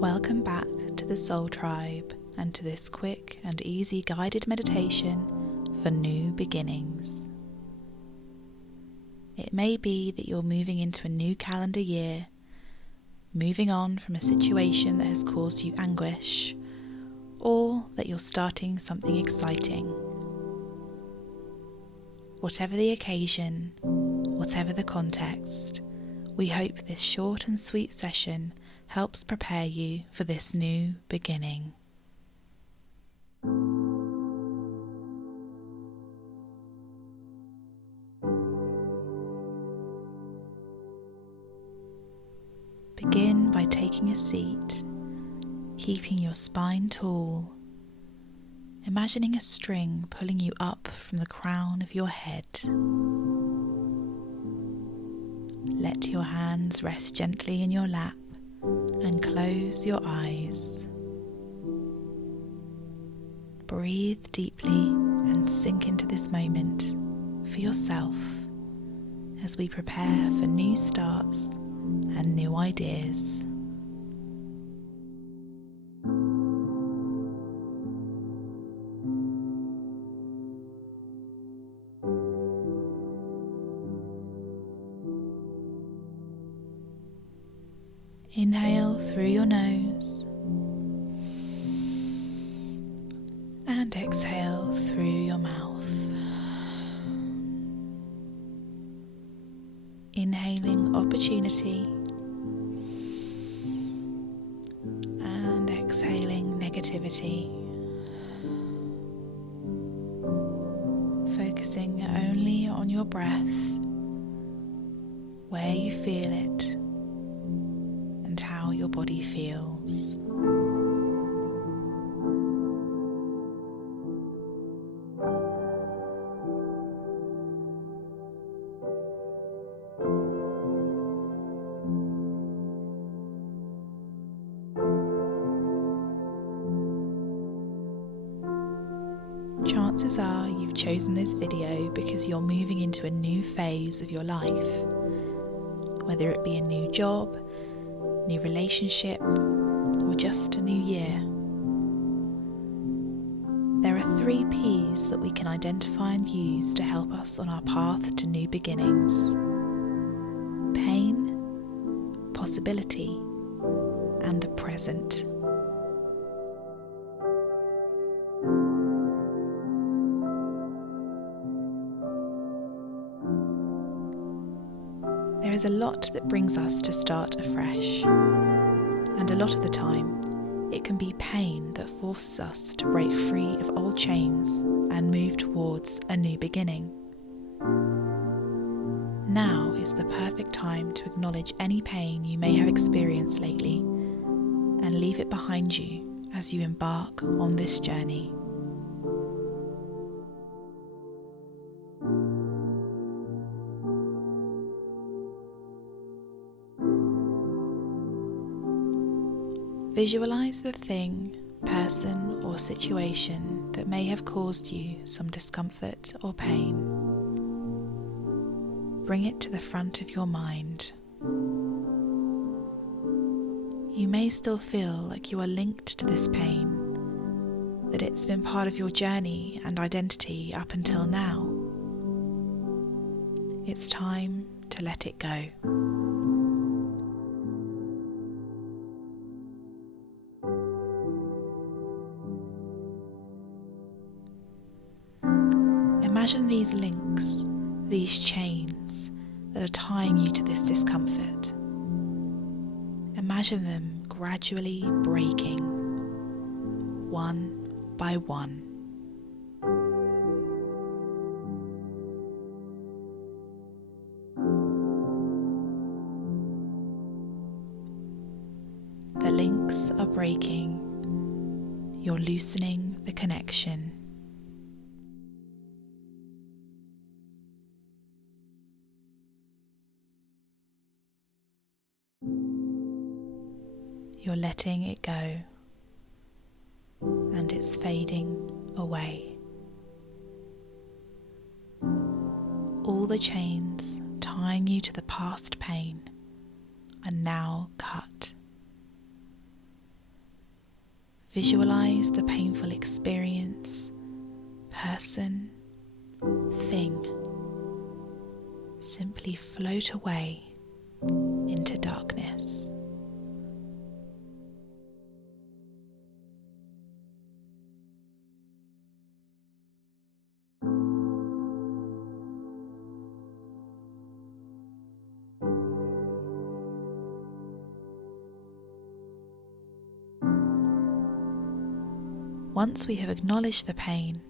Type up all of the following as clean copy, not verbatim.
Welcome back to the Soul Tribe and to this quick and easy guided meditation for new beginnings. It may be that you're moving into a new calendar year, moving on from a situation that has caused you anguish, or that you're starting something exciting. Whatever the occasion, whatever the context, we hope this short and sweet session helps prepare you for this new beginning. Begin by taking a seat, keeping your spine tall, imagining a string pulling you up from the crown of your head. Let your hands rest gently in your lap and close your eyes. Breathe deeply and sink into this moment for yourself as we prepare for new starts and new ideas. Inhale through your nose and exhale through your mouth. Inhaling opportunity and exhaling negativity. Focusing only on your breath, where you feel it, and how your body feels. Chances are you've chosen this video because you're moving into a new phase of your life, whether it be a new job, new relationship, or just a new year. There are 3 P's that we can identify and use to help us on our path to new beginnings: pain, possibility, and the present. There is a lot that brings us to start afresh, and a lot of the time it can be pain that forces us to break free of old chains and move towards a new beginning. Now is the perfect time to acknowledge any pain you may have experienced lately and leave it behind you as you embark on this journey. Visualize the thing, person, or situation that may have caused you some discomfort or pain. Bring it to the front of your mind. You may still feel like you are linked to this pain, that it's been part of your journey and identity up until now. It's time to let it go. Imagine these links, these chains that are tying you to this discomfort. Imagine them gradually breaking, one by one. The links are breaking. You're loosening the connection. You're letting it go, and it's fading away. All the chains tying you to the past pain are now cut. Visualize the painful experience, person, thing simply float away into darkness. Once we have acknowledged the pain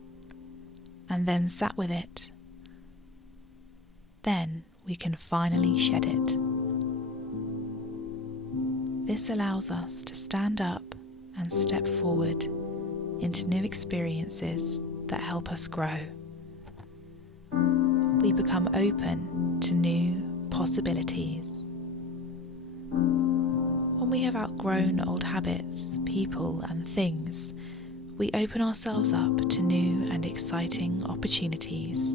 and then sat with it, then we can finally shed it. This allows us to stand up and step forward into new experiences that help us grow. We become open to new possibilities. When we have outgrown old habits, people, and things, we open ourselves up to new and exciting opportunities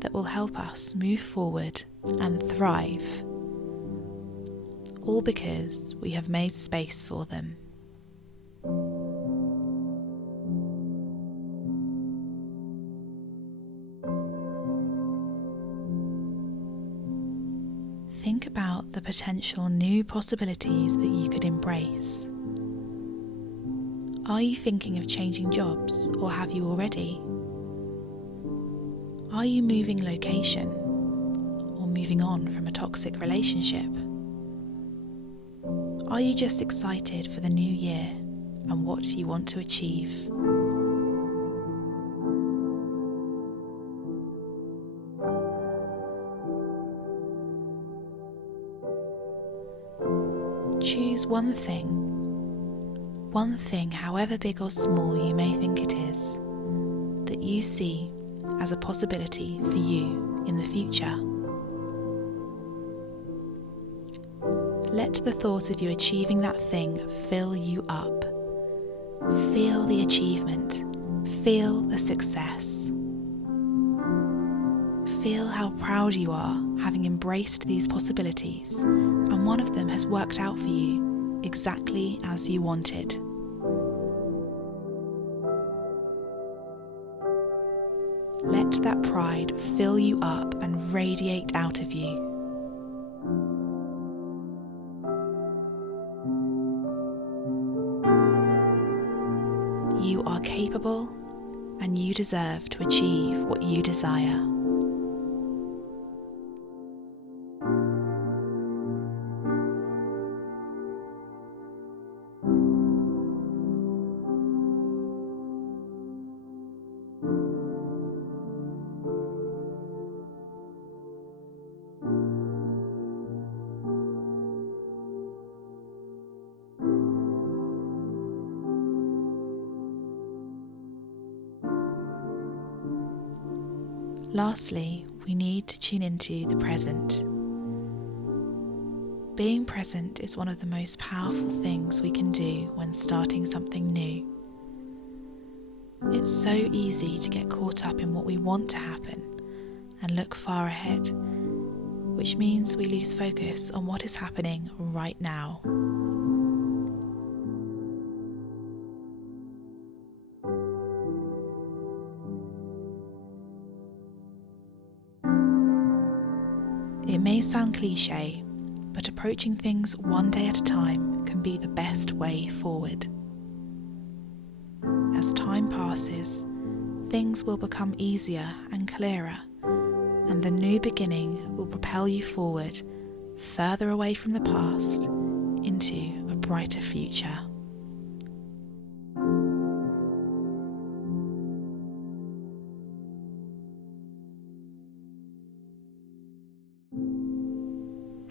that will help us move forward and thrive, all because we have made space for them. Think about the potential new possibilities that you could embrace. Are you thinking of changing jobs, or have you already? Are you moving location, or moving on from a toxic relationship? Are you just excited for the new year and what you want to achieve? Choose one thing, however big or small you may think it is, that you see as a possibility for you in the future. Let the thought of you achieving that thing fill you up. Feel the achievement. Feel the success. Feel how proud you are having embraced these possibilities, and one of them has worked out for you exactly as you wanted. Let that pride fill you up and radiate out of you. You are capable, and you deserve to achieve what you desire. Lastly, we need to tune into the present. Being present is one of the most powerful things we can do when starting something new. It's so easy to get caught up in what we want to happen and look far ahead, which means we lose focus on what is happening right now. It may sound cliche, but approaching things one day at a time can be the best way forward. As time passes, things will become easier and clearer, and the new beginning will propel you forward, further away from the past, into a brighter future.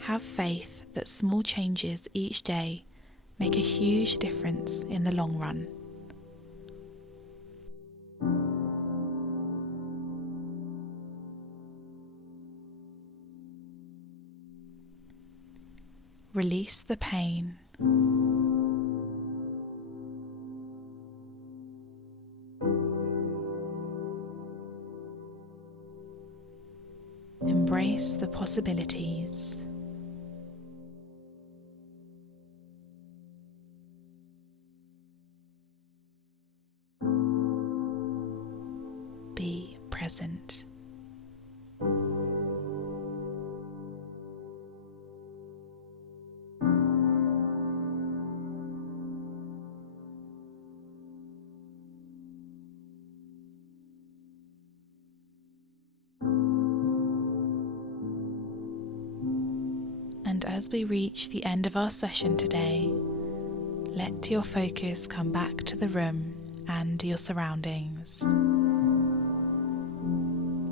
Have faith that small changes each day make a huge difference in the long run. Release the pain. Embrace the possibilities. And as we reach the end of our session today, let your focus come back to the room and your surroundings.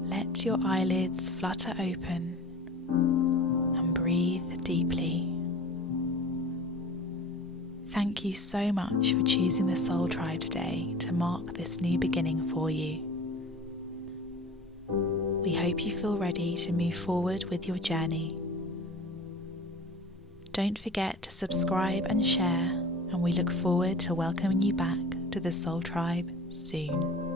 Let your eyelids flutter open and breathe deeply. Thank you so much for choosing the Soul Tribe today to mark this new beginning for you. We hope you feel ready to move forward with your journey. Don't forget to subscribe and share, and we look forward to welcoming you back to the Soul Tribe soon.